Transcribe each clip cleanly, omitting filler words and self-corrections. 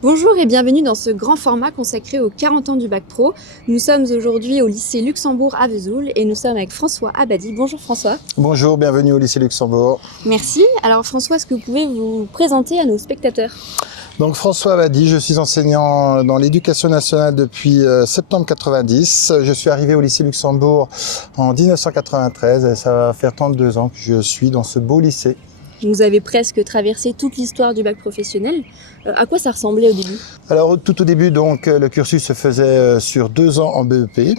Bonjour et bienvenue dans ce grand format consacré aux 40 ans du Bac Pro. Nous sommes aujourd'hui au lycée Luxembourg à Vesoul et nous sommes avec François Abadi. Bonjour François. Bonjour, bienvenue au lycée Luxembourg. Merci. Alors François, est-ce que vous pouvez vous présenter à nos spectateurs ? Donc François Abadi, je suis enseignant dans l'éducation nationale depuis septembre 90. Je suis arrivé au lycée Luxembourg en 1993 et ça va faire 32 ans que je suis dans ce beau lycée. Vous avez presque traversé toute l'histoire du bac professionnel. À quoi ça ressemblait au début ? Alors tout au début, donc, le cursus se faisait sur 2 ans en BEP.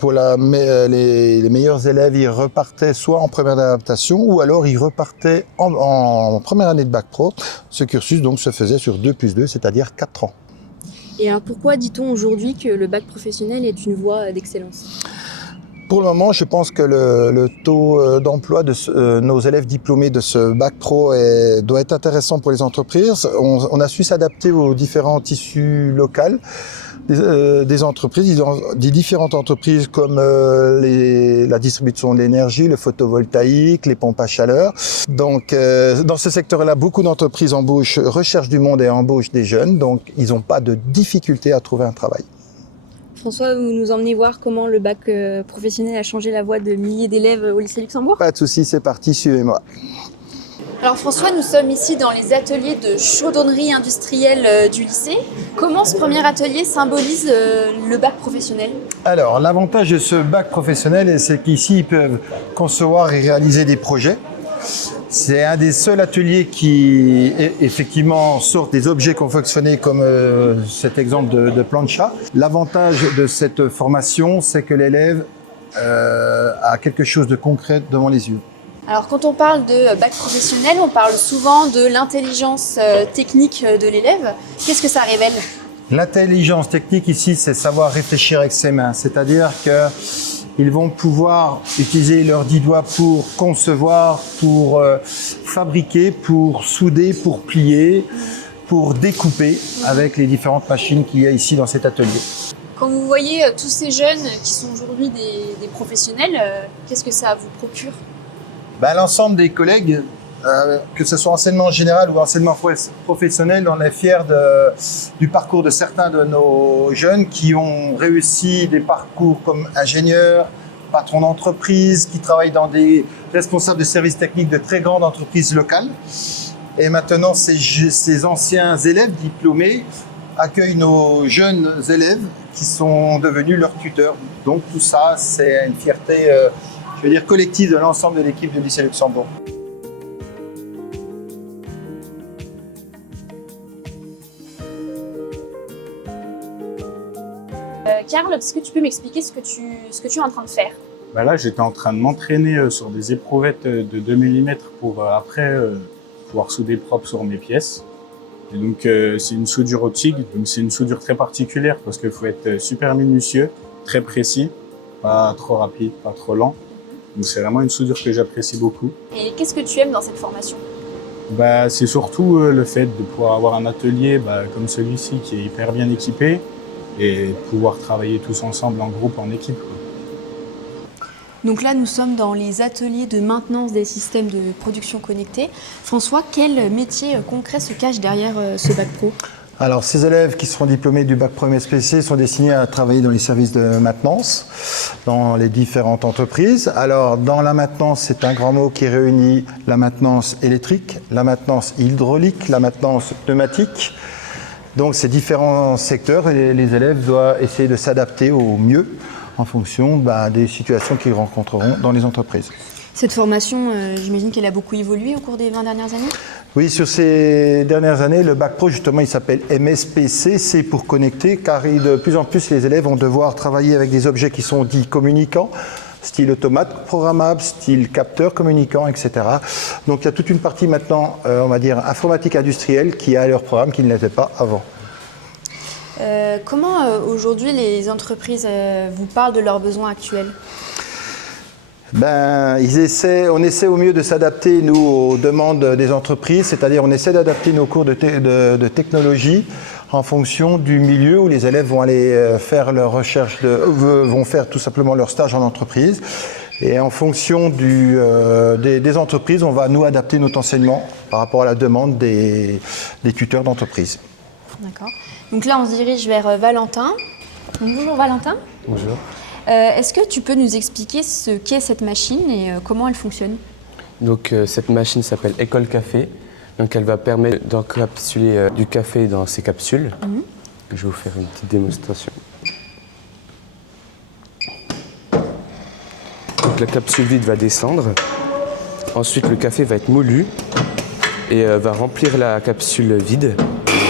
Pour les meilleurs élèves, ils repartaient soit en première d'adaptation ou alors ils repartaient en première année de bac pro. Ce cursus donc se faisait sur 2+2, c'est-à-dire 4 ans. Et alors pourquoi dit-on aujourd'hui que le bac professionnel est une voie d'excellence ? Pour le moment, je pense que le taux d'emploi de nos élèves diplômés de ce bac pro doit être intéressant pour les entreprises. On a su s'adapter aux différents tissus locaux des entreprises, des différentes entreprises comme la distribution de l'énergie, le photovoltaïque, les pompes à chaleur. Donc, dans ce secteur-là, beaucoup d'entreprises recherchent du monde et embauchent des jeunes. Donc, ils n'ont pas de difficulté à trouver un travail. François, vous nous emmenez voir comment le bac professionnel a changé la voie de milliers d'élèves au lycée Luxembourg ? Pas de souci, c'est parti, suivez-moi. Alors François, nous sommes ici dans les ateliers de chaudronnerie industrielle du lycée. Comment ce premier atelier symbolise le bac professionnel ? Alors, l'avantage de ce bac professionnel, c'est qu'ici, ils peuvent concevoir et réaliser des projets. C'est un des seuls ateliers qui, effectivement, sort des objets confectionnés comme cet exemple de plancha. L'avantage de cette formation, c'est que l'élève a quelque chose de concret devant les yeux. Alors quand on parle de bac professionnel, on parle souvent de l'intelligence technique de l'élève. Qu'est-ce que ça révèle ? L'intelligence technique ici, c'est savoir réfléchir avec ses mains. C'est-à-dire qu'ils vont pouvoir utiliser leurs 10 doigts pour concevoir, pour fabriquer, pour souder, pour plier, pour découper avec les différentes machines qu'il y a ici dans cet atelier. Quand vous voyez tous ces jeunes qui sont aujourd'hui des professionnels, qu'est-ce que ça vous procure ? L'ensemble des collègues, que ce soit enseignement général ou enseignement professionnel, on est fiers du parcours de certains de nos jeunes qui ont réussi des parcours comme ingénieurs, patrons d'entreprise, qui travaillent dans des responsables de services techniques de très grandes entreprises locales. Et maintenant, ces anciens élèves diplômés accueillent nos jeunes élèves qui sont devenus leurs tuteurs. Donc tout ça, c'est une fierté collective de l'ensemble de l'équipe du lycée Luxembourg. Karl, est-ce que tu peux m'expliquer ce que tu es en train de faire ? Là, j'étais en train de m'entraîner sur des éprouvettes de 2 mm pour après pouvoir souder propre sur mes pièces. Et donc, c'est une soudure optique, donc c'est une soudure très particulière parce qu'il faut être super minutieux, très précis, pas trop rapide, pas trop lent. Donc, c'est vraiment une soudure que j'apprécie beaucoup. Et qu'est-ce que tu aimes dans cette formation ? C'est surtout le fait de pouvoir avoir un atelier comme celui-ci qui est hyper bien équipé et pouvoir travailler tous ensemble en groupe, en équipe. Donc là, nous sommes dans les ateliers de maintenance des systèmes de production connectés. François, quel métier concret se cache derrière ce bac pro ? Alors, ces élèves qui seront diplômés du bac premier spécialisé sont destinés à travailler dans les services de maintenance, dans les différentes entreprises. Alors, dans la maintenance, c'est un grand mot qui réunit la maintenance électrique, la maintenance hydraulique, la maintenance pneumatique. Donc, ces différents secteurs, les élèves doivent essayer de s'adapter au mieux en fonction des situations qu'ils rencontreront dans les entreprises. Cette formation, j'imagine qu'elle a beaucoup évolué au cours des 20 dernières années ? Oui, sur ces dernières années, le bac pro, justement, il s'appelle MSPC, c'est pour connecter, car de plus en plus, les élèves vont devoir travailler avec des objets qui sont dits communicants, style automate programmable, style capteur communicant, etc. Donc, il y a toute une partie maintenant, on va dire, informatique industrielle qui a leur programme qui ne l'était pas avant. Comment aujourd'hui les entreprises vous parlent de leurs besoins actuels ? On essaie au mieux de s'adapter, nous, aux demandes des entreprises, c'est-à-dire on essaie d'adapter nos cours de technologie en fonction du milieu où les élèves vont aller faire leur recherche, vont faire tout simplement leur stage en entreprise. Et en fonction des entreprises, on va nous adapter notre enseignement par rapport à la demande des tuteurs d'entreprise. D'accord. Donc là, on se dirige vers Valentin. Bonjour Valentin. Bonjour. Est-ce que tu peux nous expliquer ce qu'est cette machine et comment elle fonctionne? Donc cette machine s'appelle École Café. Donc elle va permettre d'encapsuler du café dans ses capsules. Je vais vous faire une petite démonstration. Donc la capsule vide va descendre. Ensuite le café va être moulu et va remplir la capsule vide.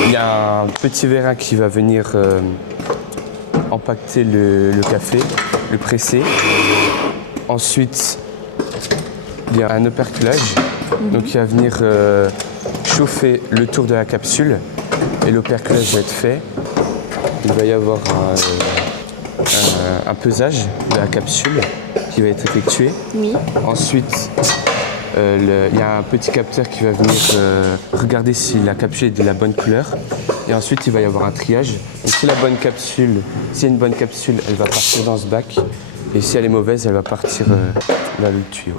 Il y a un petit vérin qui va venir empaqueter le café, le presser. Ensuite, il y a un operculage donc qui va venir chauffer le tour de la capsule et l'operculage va être fait. Il va y avoir un pesage de la capsule qui va être effectué. Oui. Ensuite, il y a un petit capteur qui va venir regarder si la capsule est de la bonne couleur. Et ensuite, il va y avoir un triage. Donc, s'il y a une bonne capsule, elle va partir dans ce bac. Et si elle est mauvaise, elle va partir vers le tuyau.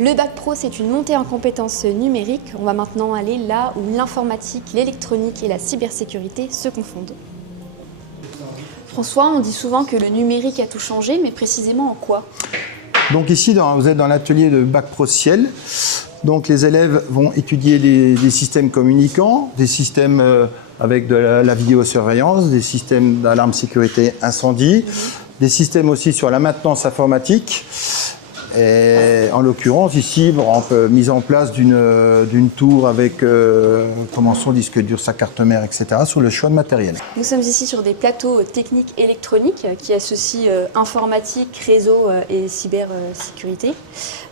Le bac pro, c'est une montée en compétences numériques. On va maintenant aller là où l'informatique, l'électronique et la cybersécurité se confondent. François, on dit souvent que le numérique a tout changé, mais précisément en quoi? Donc ici, vous êtes dans l'atelier de bac pro ciel. Donc les élèves vont étudier des systèmes communicants, des systèmes avec de la vidéosurveillance, des systèmes d'alarme sécurité incendie, des systèmes aussi sur la maintenance informatique. Et en l'occurrence, ici, mise en place d'une tour avec son disque dur, sa carte mère, etc., sur le choix de matériel. Nous sommes ici sur des plateaux techniques électroniques qui associent informatique, réseau et cybersécurité.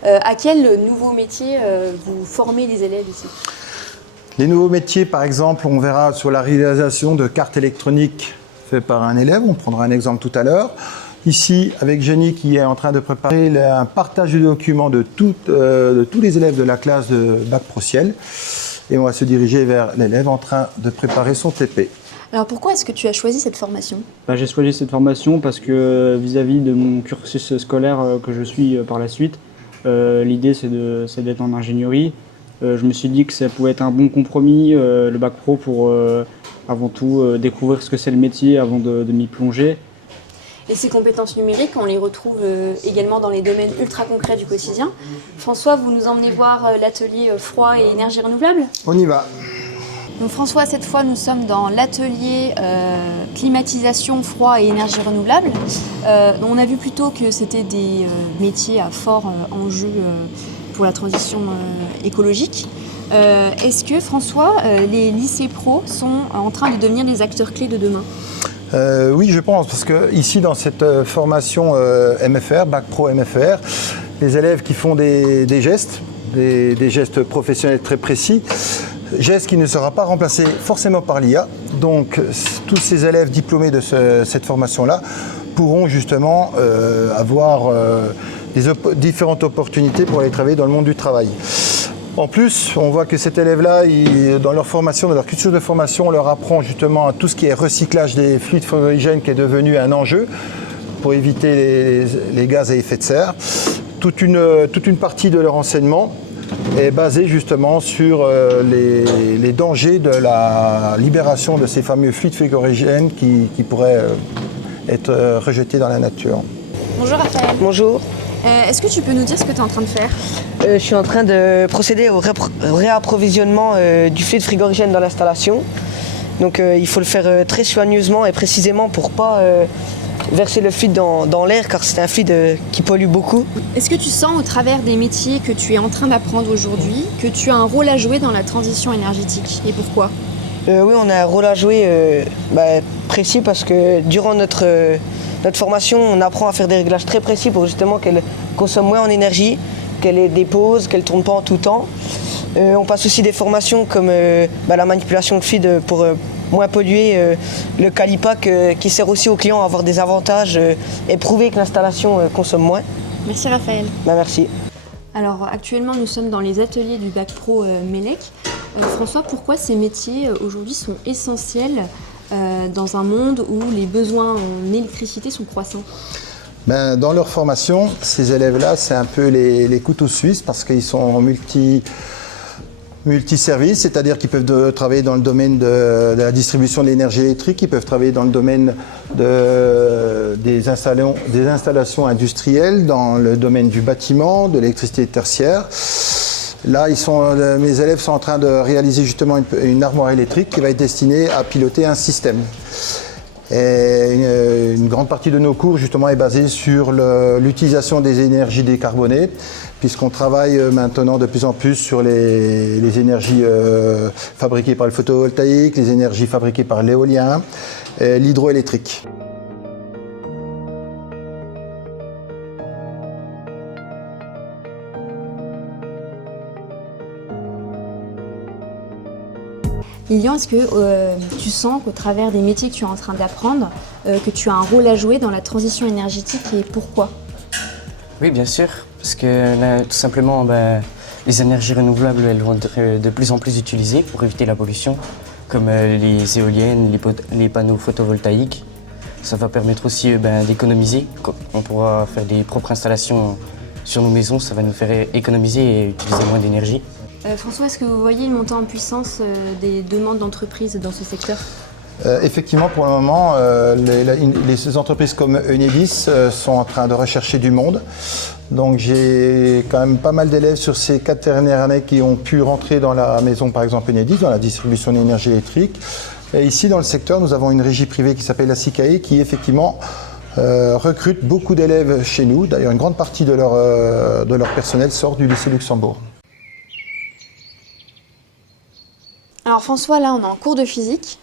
À quel nouveau métier vous formez les élèves ici? Les nouveaux métiers, par exemple, on verra sur la réalisation de cartes électroniques faites par un élève. On prendra un exemple tout à l'heure. Ici, avec Jenny qui est en train de préparer un partage de documents de tous les élèves de la classe de bac pro ciel. Et on va se diriger vers l'élève en train de préparer son TP. Alors pourquoi est-ce que tu as choisi cette formation? J'ai choisi cette formation parce que vis-à-vis de mon cursus scolaire que je suis par la suite, l'idée c'est d'être en ingénierie. Je me suis dit que ça pouvait être un bon compromis, le bac pro, pour avant tout découvrir ce que c'est le métier avant de m'y plonger. Et ces compétences numériques, on les retrouve également dans les domaines ultra concrets du quotidien. François, vous nous emmenez voir l'atelier froid et énergie renouvelable? On y va. Donc François, cette fois, nous sommes dans l'atelier climatisation, froid et énergie renouvelable. On a vu plus tôt que c'était des métiers à fort enjeu pour la transition écologique. Est-ce que, François, les lycées pro sont en train de devenir les acteurs clés de demain? Oui, je pense, parce que ici, dans cette formation MFR, bac pro MFR, les élèves qui font des gestes, des gestes professionnels très précis, gestes qui ne seront pas remplacés forcément par l'IA. Donc, tous ces élèves diplômés de cette formation-là pourront justement avoir différentes opportunités pour aller travailler dans le monde du travail. En plus, on voit que cet élève-là, dans leur formation, dans leur culture de formation, on leur apprend justement tout ce qui est recyclage des fluides frigorigènes qui est devenu un enjeu pour éviter les gaz à effet de serre. Toute une partie de leur enseignement est basée justement sur les dangers de la libération de ces fameux fluides frigorigènes qui pourraient être rejetés dans la nature. Bonjour Raphaël. Bonjour. Est-ce que tu peux nous dire ce que tu es en train de faire? Je suis en train de procéder au réapprovisionnement du fluide frigorigène dans l'installation. Donc il faut le faire très soigneusement et précisément pour ne pas verser le fluide dans l'air, car c'est un fluide qui pollue beaucoup. Est-ce que tu sens au travers des métiers que tu es en train d'apprendre aujourd'hui que tu as un rôle à jouer dans la transition énergétique? Et pourquoi? Oui, on a un rôle à jouer précis, parce que durant notre formation, on apprend à faire des réglages très précis pour justement qu'elle consomme moins en énergie, qu'elle ait des pauses, qu'elle ne tourne pas en tout temps. On passe aussi des formations comme la manipulation de fluide pour moins polluer, le calipac qui sert aussi aux clients à avoir des avantages et prouver que l'installation consomme moins. Merci Raphaël. Merci. Alors actuellement nous sommes dans les ateliers du bac pro MELEC. François, pourquoi ces métiers aujourd'hui sont essentiels dans un monde où les besoins en électricité sont croissants? Dans leur formation, ces élèves-là, c'est un peu les couteaux suisses, parce qu'ils sont multiservices, c'est-à-dire qu'ils peuvent travailler dans le domaine de la distribution de l'énergie électrique, ils peuvent travailler dans le domaine des installations industrielles, dans le domaine du bâtiment, de l'électricité tertiaire. Là, mes élèves sont en train de réaliser justement une armoire électrique qui va être destinée à piloter un système. Et une grande partie de nos cours justement est basée sur l'utilisation des énergies décarbonées, puisqu'on travaille maintenant de plus en plus sur les énergies fabriquées par le photovoltaïque, les énergies fabriquées par l'éolien, et l'hydroélectrique. Lilian, est-ce que tu sens qu'au travers des métiers que tu es en train d'apprendre, que tu as un rôle à jouer dans la transition énergétique et pourquoi? Oui, bien sûr, parce que là, tout simplement, les énergies renouvelables elles vont être de plus en plus utilisées pour éviter la pollution, comme les éoliennes, les panneaux photovoltaïques. Ça va permettre aussi d'économiser. On pourra faire des propres installations sur nos maisons, ça va nous faire économiser et utiliser moins d'énergie. François, est-ce que vous voyez une montée en puissance des demandes d'entreprises dans ce secteur? Effectivement, pour le moment, les entreprises comme Enedis sont en train de rechercher du monde. Donc j'ai quand même pas mal d'élèves sur ces 4 dernières années qui ont pu rentrer dans la maison, par exemple Enedis, dans la distribution d'énergie électrique. Et ici, dans le secteur, nous avons une régie privée qui s'appelle la SICAE qui, effectivement, recrute beaucoup d'élèves chez nous. D'ailleurs, une grande partie de leur personnel sort du lycée Luxembourg. Alors François, là on est en cours de physique.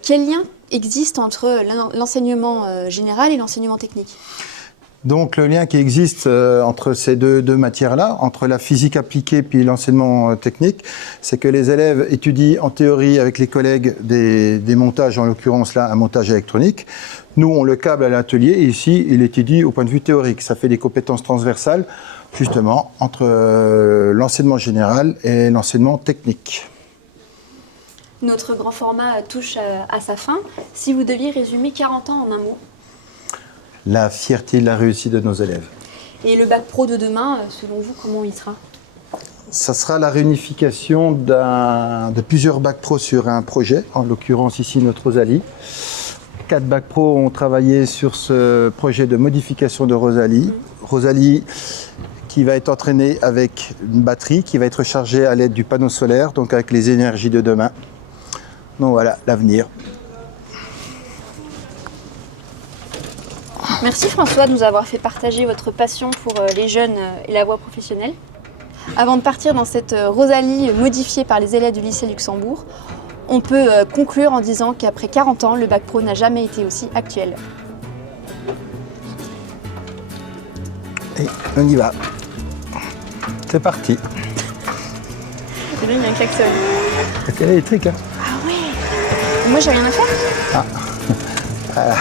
Quel lien existe entre l'enseignement général et l'enseignement technique? Donc le lien qui existe entre ces deux matières-là, entre la physique appliquée puis l'enseignement technique, c'est que les élèves étudient en théorie avec les collègues des montages, en l'occurrence là un montage électronique. Nous on le câble à l'atelier et ici il étudie au point de vue théorique. Ça fait des compétences transversales justement entre l'enseignement général et l'enseignement technique. Notre grand format touche à sa fin. Si vous deviez résumer 40 ans en un mot. La fierté de la réussite de nos élèves. Et le bac pro de demain, selon vous, comment il sera? Ça sera la réunification de plusieurs bacs pro sur un projet, en l'occurrence ici notre Rosalie. 4 bacs pro ont travaillé sur ce projet de modification de Rosalie. Rosalie qui va être entraînée avec une batterie qui va être rechargée à l'aide du panneau solaire, donc avec les énergies de demain. Donc voilà, l'avenir. Merci François de nous avoir fait partager votre passion pour les jeunes et la voie professionnelle. Avant de partir dans cette Rosalie modifiée par les élèves du lycée Luxembourg, on peut conclure en disant qu'après 40 ans, le bac pro n'a jamais été aussi actuel. Et on y va. C'est parti. Et là, il y a un klaxon. C'est électrique, hein? Ah ouais. Moi, j'ai rien à faire. Voilà.